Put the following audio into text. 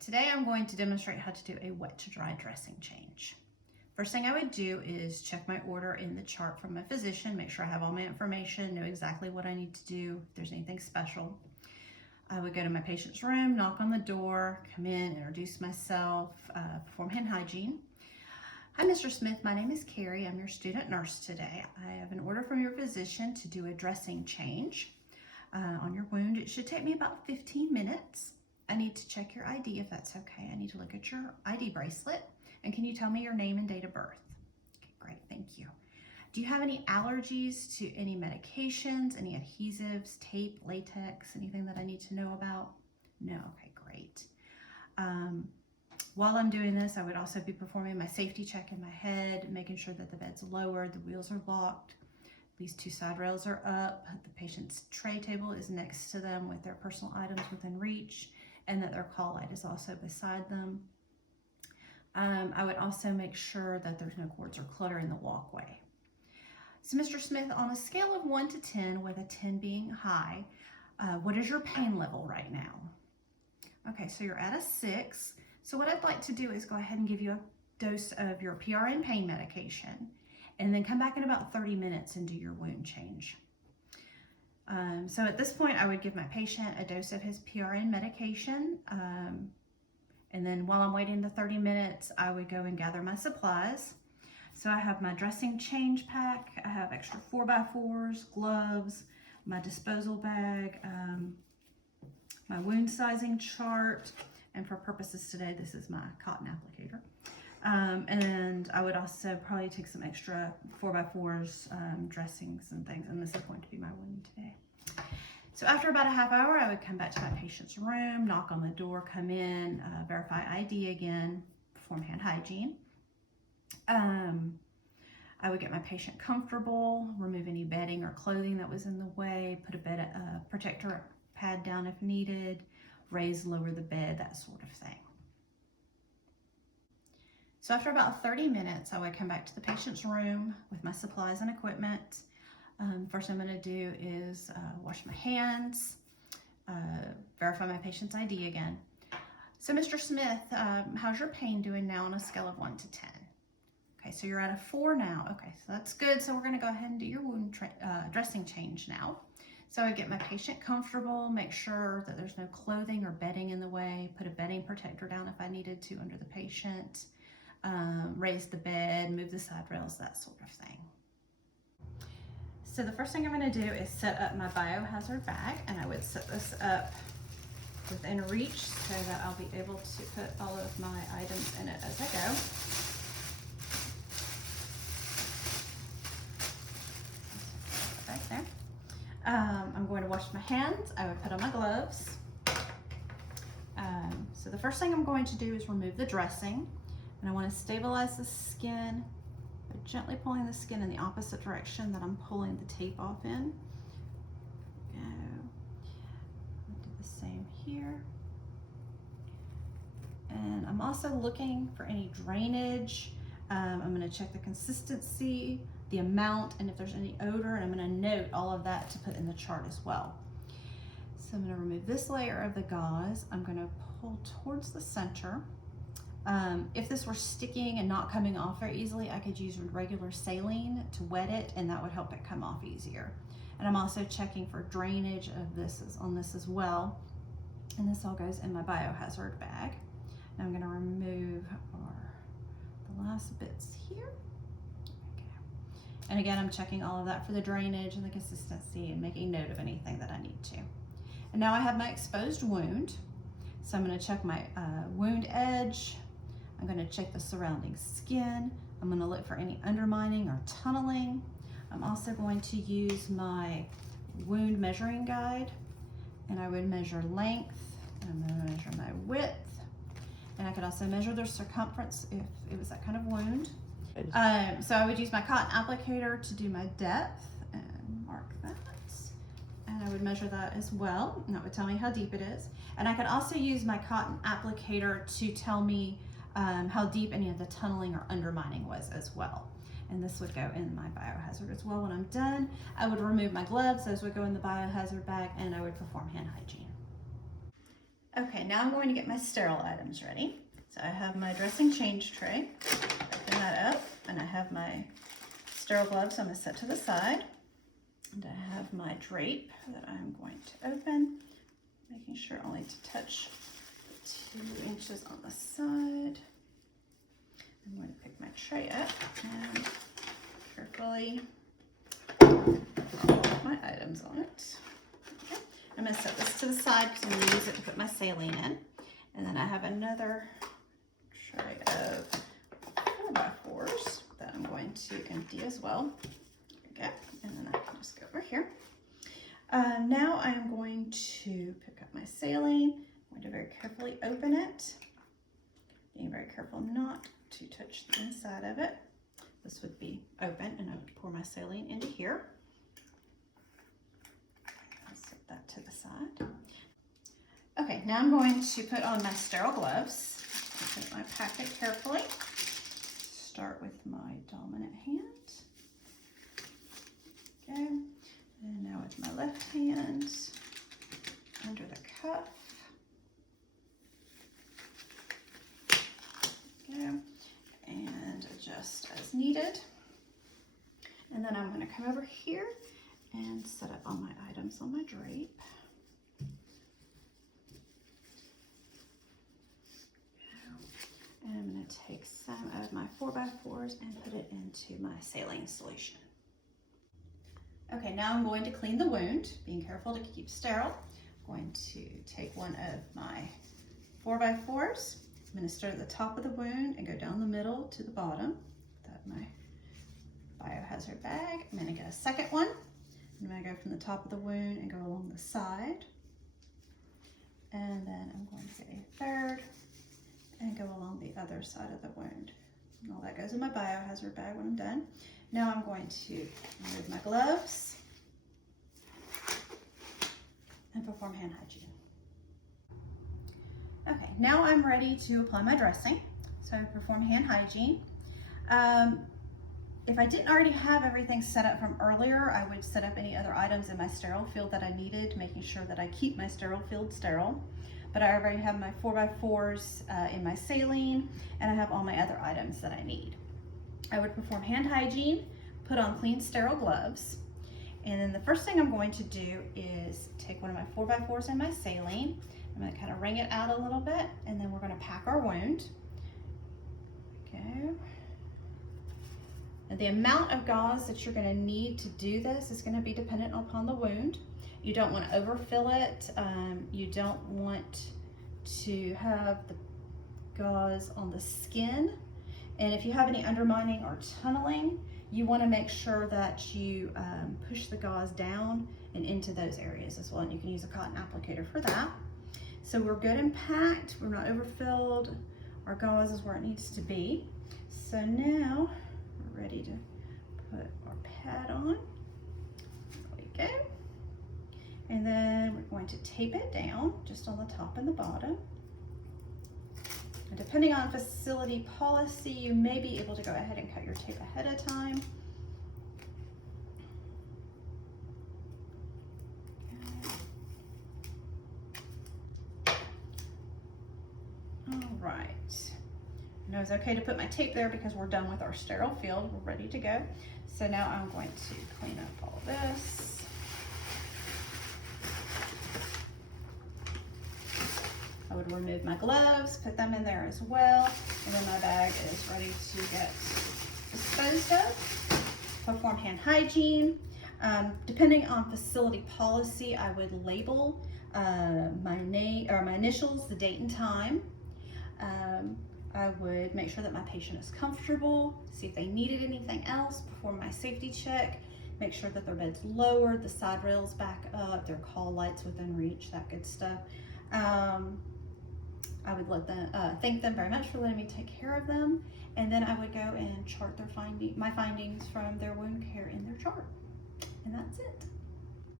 Today I'm going to demonstrate how to do a wet to dry dressing change. First thing I would do is check my order in the chart from my physician, make sure I have all my information, know exactly what I need to do, if there's anything special. I would go to my patient's room, knock on the door, come in, introduce myself, perform hand hygiene. Hi, Mr. Smith. My name is Carrie. I'm your student nurse today. I have an order from your physician to do a dressing change on your wound. It should take me about 15 minutes. I need to check your ID if that's okay. I need to look at your ID bracelet. And can you tell me your name and date of birth? Okay, great, thank you. Do you have any allergies to any medications, any adhesives, tape, latex, anything that I need to know about? No, okay, great. While I'm doing this, I would also be performing my safety check in my head, making sure that the bed's lowered, the wheels are locked, these two side rails are up, the patient's tray table is next to them with their personal items within reach, and that their call light is also beside them. I would also make sure that there's no cords or clutter in the walkway. So Mr. Smith, on a scale of 1 to 10, with a 10 being high, what is your pain level right now? Okay, so you're at a 6. So what I'd like to do is go ahead and give you a dose of your PRN pain medication, and then come back in about 30 minutes and do your wound change. So at this point, I would give my patient a dose of his PRN medication, and then while I'm waiting the 30 minutes, I would go and gather my supplies. So I have my dressing change pack, I have extra 4x4s, gloves, my disposal bag, my wound sizing chart, and for purposes today, this is my cotton applicator. And I would also probably take some extra 4x4s, dressings and things, and this is going to be my wound today. So after about a half hour, I would come back to my patient's room, knock on the door, come in, verify ID again, perform hand hygiene. I would get my patient comfortable, remove any bedding or clothing that was in the way, put a protector pad down if needed, raise, lower the bed, that sort of thing. So after about 30 minutes, I would come back to the patient's room with my supplies and equipment. First I'm going to do is wash my hands, verify my patient's ID again. So Mr. Smith, how's your pain doing now on a scale of 1 to 10? Okay, so you're at a 4 now. Okay, so that's good. So we're going to go ahead and do your wound dressing change now. So I would get my patient comfortable, make sure that there's no clothing or bedding in the way, put a bedding protector down if I needed to under the patient, raise the bed, move the side rails, that sort of thing. So the first thing I'm going to do is set up my biohazard bag, and I would set this up within reach so that I'll be able to put all of my items in it as I go. Right there. I'm going to wash my hands. I would put on my gloves. So the first thing I'm going to do is remove the dressing, and I want to stabilize the skin by gently pulling the skin in the opposite direction that I'm pulling the tape off in. Go. I'll do the same here. And I'm also looking for any drainage. I'm going to check the consistency, the amount, and if there's any odor, and I'm going to note all of that to put in the chart as well. So I'm going to remove this layer of the gauze. I'm going to pull towards the center. If this were sticking and not coming off very easily, I could use regular saline to wet it, and that would help it come off easier. And I'm also checking for drainage of this on this as well. And this all goes in my biohazard bag. Now I'm going to remove the last bits here. Okay. And again, I'm checking all of that for the drainage and the consistency and making note of anything that I need to. And now I have my exposed wound. So I'm going to check my wound edge. I'm going to check the surrounding skin. I'm going to look for any undermining or tunneling. I'm also going to use my wound measuring guide, and I would measure length, and I'm going to measure my width, and I could also measure the circumference if it was that kind of wound. So I would use my cotton applicator to do my depth and mark that. And I would measure that as well, and that would tell me how deep it is. And I could also use my cotton applicator to tell me how deep any of the tunneling or undermining was as well. And this would go in my biohazard as well. When I'm done, I would remove my gloves. Those would go in the biohazard bag, and I would perform hand hygiene. Okay, now I'm going to get my sterile items ready. So I have my dressing change tray. Open that up, and I have my sterile gloves I'm going to set to the side. And I have my drape that I'm going to open, making sure only to touch 2 inches on the side. I'm going to pick my tray up and carefully put my items on it. Okay. I'm going to set this to the side because I'm going to use it to put my saline in. And then I have another tray of 4x4s that I'm going to empty as well. Okay, and then I can just go over here. Now I'm going to pick up my saline. I'm going to very carefully open it, being very careful not to touch the inside of it. This would be open, and I would pour my saline into here. I'll set that to the side. Okay, now I'm going to put on my sterile gloves. Open my packet carefully. Start with my dominant hand. Okay, and now with my left hand under the cuff. Okay, and adjust as needed. And then I'm going to come over here and set up all my items on my drape. And I'm going to take some of my 4x4s and put it into my saline solution. Okay, now I'm going to clean the wound, being careful to keep sterile. I'm going to take one of my 4x4s. I'm going to start at the top of the wound and go down the middle to the bottom. That's my biohazard bag. I'm going to get a second one. I'm going to go from the top of the wound and go along the side. And then I'm going to get a third and go along the other side of the wound. And all that goes in my biohazard bag when I'm done. Now I'm going to remove my gloves and perform hand hygiene. Okay, now I'm ready to apply my dressing. So I perform hand hygiene. If I didn't already have everything set up from earlier, I would set up any other items in my sterile field that I needed, making sure that I keep my sterile field sterile. But I already have my 4x4s in my saline, and I have all my other items that I need. I would perform hand hygiene, put on clean sterile gloves, and then the first thing I'm going to do is take one of my 4x4s in my saline. I'm going to kind of wring it out a little bit, and then we're going to pack our wound. Okay. Now the amount of gauze that you're going to need to do this is going to be dependent upon the wound. You don't want to overfill it. You don't want to have the gauze on the skin. And if you have any undermining or tunneling, you want to make sure that you push the gauze down and into those areas as well. And you can use a cotton applicator for that. So we're good and packed. We're not overfilled. Our gauze is where it needs to be. So now we're ready to put our pad on. There we go. And then we're going to tape it down just on the top and the bottom. And depending on facility policy, you may be able to go ahead and cut your tape ahead of time. All right. I know it's okay to put my tape there because we're done with our sterile field. We're ready to go. So now I'm going to clean up all this. I would remove my gloves, put them in there as well, and then my bag is ready to get disposed of. Perform hand hygiene. Depending on facility policy, I would label my name or my initials, the date and time. I would make sure that my patient is comfortable, see if they needed anything else, perform my safety check, make sure that their bed's lowered, the side rails back up, their call lights within reach, that good stuff. I would let them thank them very much for letting me take care of them, and then I would go and chart my findings from their wound care in their chart. And that's it.